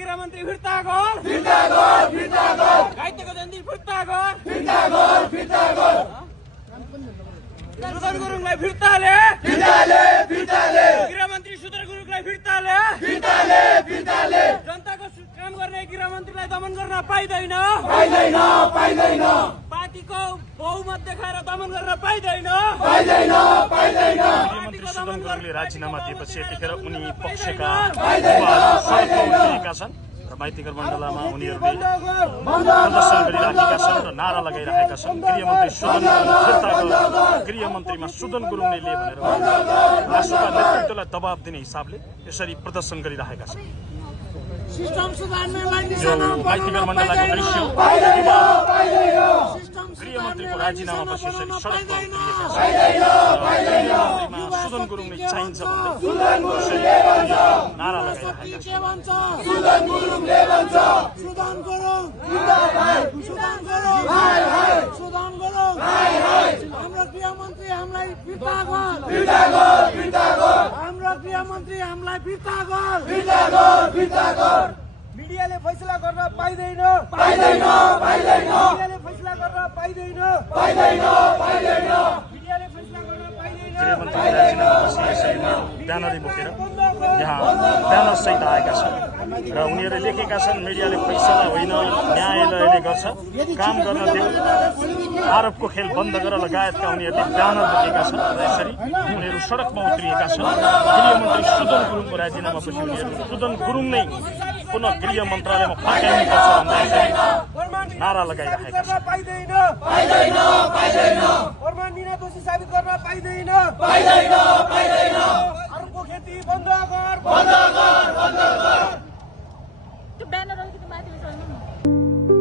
गृहमन्त्री फिर्ता गर घाइतेको जन्ती फिर्ता गर सुदन गुरुङलाई फिर्ताले गृहमन्त्री सुदन गुरुङलाई फिर्ताले जनताको काम गर्ने गृहमन्त्रीलाई दमन गर्न पाइँदैन पार्टीको बहुमत देखाएर दमन गर्न पाइँदैन गृहमन्त्री सुदन गुरुङले राजीनामा दिएपछि यतिखेर उनी पक्षका छन् र माइतीघर मण्डलमा उनीहरूले प्रदर्शन गरिराखेका छन् र नारा लगाइरहेका छन् गृहमन्त्री सुदन गृहमन्त्रीमा सुदन गुरुङले लिए भनेर राष्ट्रका नेतृत्वलाई दबाब दिने हिसाबले यसरी प्रदर्शन गरिरहेका छन्। माइतीघर मण्डलको दृश्य गृहमन्त्रीको राजीनामापछि यसरी सडकमा उत्रिएका छन्। गृहमन्त्रीमा सुदन गुरुङले चाहिन्छ भन्दै नारा लगाइरहेका छन्। मिडियाले फैसला गर्न पाइँदैन मिडियाले फैसला गर्न पाइँदैन मिडियाले फैसला गर्न पाइँदैन। गृहमन्त्रीको राजीनामापछि यसरी ब्यानरै बोकेर यहाँ ब्यानर सहित आएका छन् र उनीहरूले लेखेका छन् मिडियाले फैसला होइन न्यायालयले गर्छ काम गर्न देऊ आरोपको खेल बन्द गर लगायतका उनीहरूले ब्यानर बोकेका छन् र यसरी उनीहरू सडकमा उत्रिएका छन्। गृहमन्त्री सुदन गुरुङको राजीनामापछि उनीहरू सुदन गुरुङ नै पुनः गृह मन्त्रालयमा फर्काइनुपर्छ भन्दै यसरी नारा लगाइरहेका छन्। दोषी साबित गर्न पाइँदैन अरूको खेती बन्द गर त्यो ब्यानर अलिकति माथि